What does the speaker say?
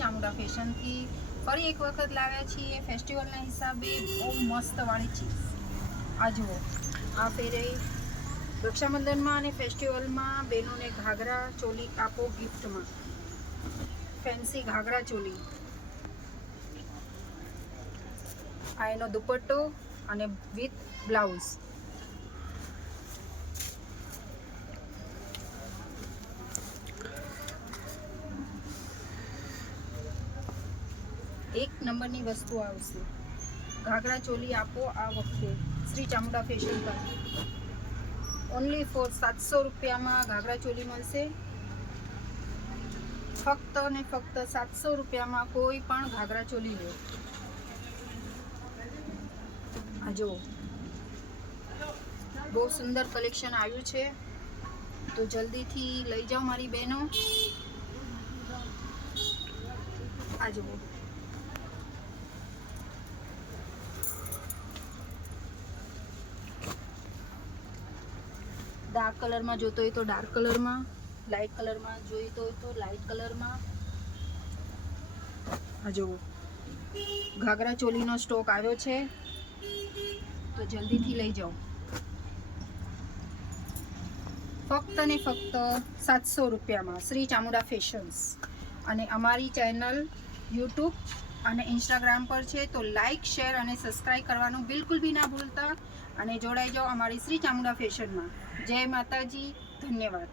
ચામુંડા ફેશનથી ફરી એક વખત લાવ્યા છીએ ફેસ્ટિવલના હિસાબે બહુ મસ્તવાળી ચીઝ। આ જુઓ, આ ફેરે રક્ષાબંધનમાં અને ફેસ્ટિવલમાં બહેનોને ઘાઘરા ચોલી આપો ગિફ્ટમાં। ફેન્સી ઘાઘરા ચોલી, આ એનો દુપટ્ટો અને વિથ બ્લાઉઝ। એક નંબરની વસ્તુ આવશે। ઘાઘરા ચોલી આપો આ વખતે શ્રી ચામુંડા ફેશન પર ઓનલી ફોર 700 રૂપિયામાં ઘાઘરા ચોલી મળશે। ફક્ત ને ફક્ત 700 રૂપિયામાં કોઈ પણ ઘાઘરા ચોલી લો। આ જો બહુ સુંદર કલેક્શન આવ્યું છે, તો જલ્દીથી લઈ જાઓ મારી બહેનો। આ જુઓ, ડાર્ક કલરમાં જોતો હોય તો ડાર્ક કલરમાં, લાઇટ કલરમાં જોઈતો હોય તો લાઇટ કલરમાં। આ જુઓ, ઘાઘરા ચોલીનો સ્ટોક આવ્યો છે, તો જલ્દીથી લઈ જાઓ। ફક્ત ને ફક્ત 700 રૂપિયામાં શ્રી ચામુંડા ફેશન્સ। અને અમારી ચેનલ યુટ્યુબ અને ઇન્સ્ટાગ્રામ પર છે, તો લાઇક શેર અને સબસ્ક્રાઈબ કરવાનું બિલકુલ બી ના ભૂલતા અને જોડાઈ જાઓ અમારી શ્રી ચામુંડા ફેશનમાં। જય માતાજી, ધન્યવાદ।